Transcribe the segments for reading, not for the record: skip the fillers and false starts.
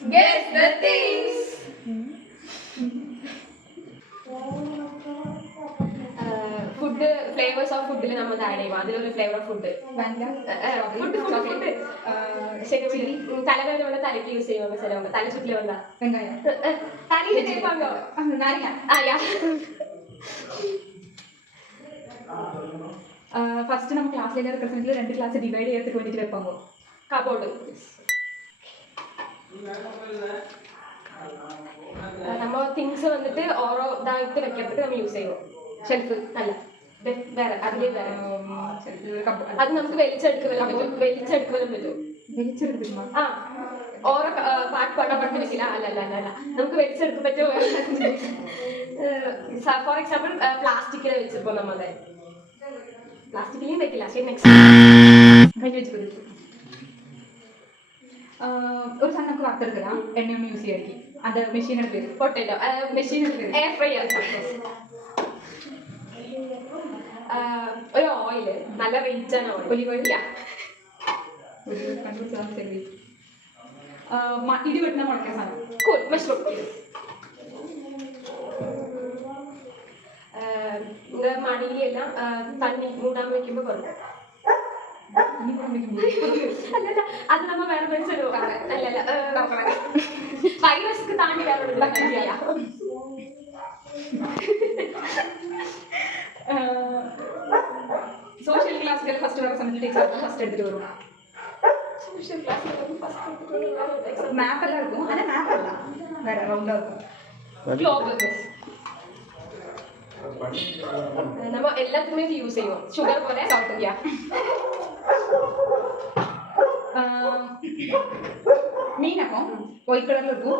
Guess the things. Food flavours of ഫുഡിൽ നമ്മൾ add ചെയ്യും. അതിലൊരു ഫ്ലേവർ ഓഫ് ഫുഡ് ശരി. തലവേദന കൊണ്ട് തലയ്ക്ക് യൂസ് ചെയ്യുമ്പോൾ സ്ഥലമുണ്ട്. തല ചുറ്റില വന്ന വെങ്കായം തലയിൽ ചെയ്യുമ്പോൾ ഫസ്റ്റ് നമ്മൾ ക്ലാസ്സിലെ റിപ്രസെന്റിൽ 2 ക്ലാസ് ഡിവൈഡ് ചെയ്തിട്ട് വേണ്ടിയിട്ട് വെപ്പാകുമ്പോൾ കബോർഡ്. നമ്മൾ തിങ്സ് വന്നിട്ട് ഓരോ ഇതായിട്ട് വെക്കാനായിട്ട് നമ്മൾ യൂസ് ചെയ്യുമോ? ഷെൽഫ് അല്ല, വേറെ അതിലേ വേറെ. അത് നമുക്ക് വലിച്ചെടുക്കുവാനും പറ്റും. ആ, ഓരോ പാട്ട് വെക്കില്ല. അല്ല നമുക്ക് വലിച്ചെടുക്കാൻ പറ്റുമോ? ഫോർ എക്സാമ്പിൾ പ്ലാസ്റ്റിക്കിൽ വെച്ചപ്പോ നമ്മളെ പ്ലാസ്റ്റിക്കിലേയും വെക്കില്ല. ശരി, നെക്സ്റ്റ് വെച്ച് ഒരു സാധനം നമുക്ക് വറുത്തെടുക്കണം, എണ്ണയൊന്നും യൂസ് ചെയ്യായിരിക്കും. അത് മെഷീനെടുത്ത് വരും. പൊട്ടേറ്റോ മെഷീനെടുത്ത് വരും. Air fryer. ഒരു ഓയില് നല്ല റേറ്റ് ആണ്. Olive oil. ഇടി വെട്ടുന്ന മുളയ്ക്കാൻ സാധനം. മഷ്റൂം. മടിയിലെല്ലാം തണ്ണി മൂടാൻ വെക്കുമ്പോ പറഞ്ഞു. അല്ലല്ല, അത് നമ്മ വേറെ മനസ്സിലോ. അല്ലല്ല, വൈറസ് താണ്ടി വേറെ സോഷ്യൽ ക്ലാസ്സിൽ ഫസ്റ്റ് വരെ സമയത്ത് ടീച്ചർ ഫസ്റ്റ് എടുത്തിട്ട് വരും. മാപ്പ് എല്ലാം എടുക്കും. അല്ല, മാപ്പ് അല്ല, വേറെ റൗണ്ട് ആക്കും. നമ്മ എല്ലാത്തിനും യൂസ് ചെയ്യുമോ? ഷുഗർ പോലെ സൗത്ത് ഇന്ത്യ. മീനപ്പം വൈറ്റ് കളറിൽ എടുക്കും.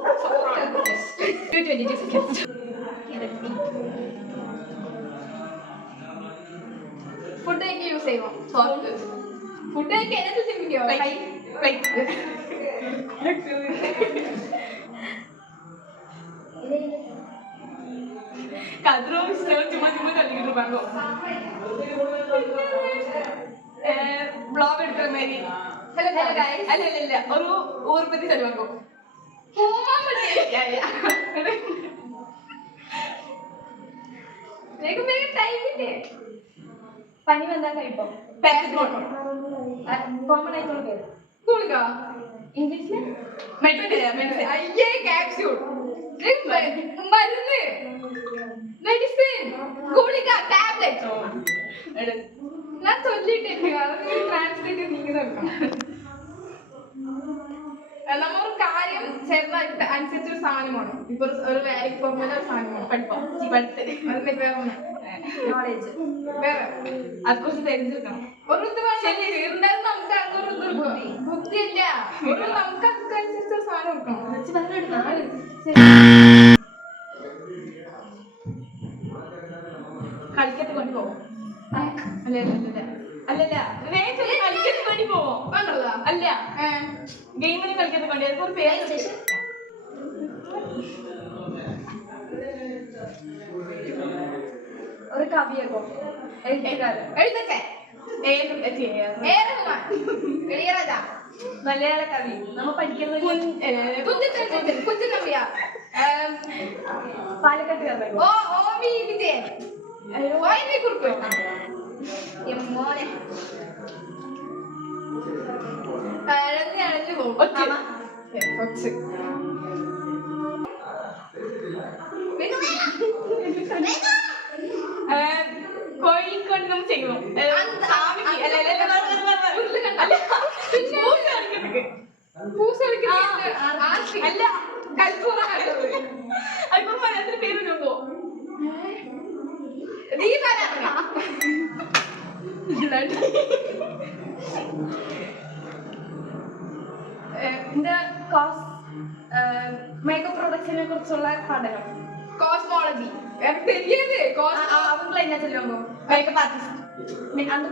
22 സെക്കൻഡ്സ്. ഫുഡ് ഒക്കെ യൂസ് ചെയ്യുമോ? ഫുഡ് ഒക്കെ എന്നെ ചിന്തിക്കോ? ബ്ലോഗ് എടുക്കുന്ന മാതിരി. അല്ല ഒരു ഊർപ്പത്തി ചെലവാക്കോ? പനി വന്നാ കഴിപ്പോ? കോമൺ ആയിട്ടുള്ള പേര് ഗുളിക. ഇംഗ്ലീഷില് അയ്യേ ക്യാപ്സ്യൂൾ. മരുന്ന്, മെഡിസിൻ, ഗുളിക, ടാബ്ലറ്റ്. ഞാൻ ചൊല്ലിട്ടില്ല, ട്രാൻസ്ലേറ്റ് നീങ്ങി നമ്മൊരു കാര്യം ചെറുതായിട്ട് അനുസരിച്ചൊരു സാധനമാണ്. ഇപ്പൊ ഒരു ഫോർമുല സാധനമാണ്. പഠിപ്പം വേറെ നോളേജ് വേറെ അതിനെക്കുറിച്ച് தெரிஞ்சிருക്കണം. ഒരു എന്തായാലും നമുക്ക് അങ്ങൊരു ബുദ്ധിയില്ല. ഒരു നമുക്ക് അതനുസരിച്ചൊരു സാധനം എടുക്കണം. കളിക്കത്ത് കൊണ്ട് പോവും. അല്ലല്ല കളിക്കത്ത് വേണ്ടി പോവോ? വേണ്ടല്ലോ. അല്ല, ഗെയിമിന് കളിക്കത്ത് വേണ്ടി. അതൊരു പേര്. ഒരു കവിയൊക്കെ എഴുതൊക്കെ മലയാള കവി നമ്മ പഠിക്കുന്നത് കുഞ്ചൻ നമ്പ്യാർ. പാലക്കാട്ട് വിജയൻ. കുറിപ്പ് മോനെ അഴഞ്ഞു പോകും. കോഴിക്കൊണ്ട് നമ്മൾ ചെയ്യുമോ? അല്ല, കൽപ്പൂറ. അതിപ്പോ മലയാളത്തിന് പേര് നോക്കോ? മേക്കപ്പ് പ്രൊഡക്ട്സിനെ കുറിച്ചുള്ള പഠനം. കോസ്മോളജി. தெரியாது. அவங்கள என்ன சொல்லுவாங்க? Makeup artist. அந்த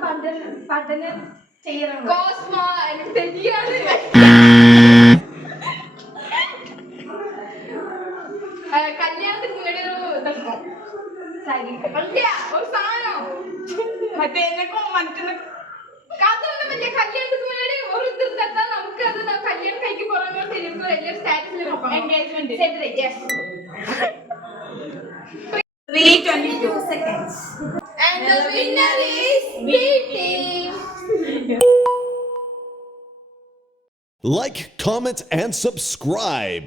പഠനം ചെയ്യണം. കോസ്മോ എനിക്ക് தெரியாது. കല്യാണത്തിന് മുന്നേ ഒരു ഇതെടുക്കും. ഒരു സാധനം മറ്റേ മറ്റൊന്ന് അതൊന്നും വലിയ കല്യാണത്തിന് മുന്നേ ഒരു ഇത് തട്ടാൻ നമുക്ക് അത് കല്യാണം കൈക്ക് പുറമെ തിരിയുമ്പോൾ എല്ലാവരും സ്റ്റാറ്റസിൽ Engagement. Save the date, yes. 3:22 seconds. And the winner is B team. Like, comment, and subscribe.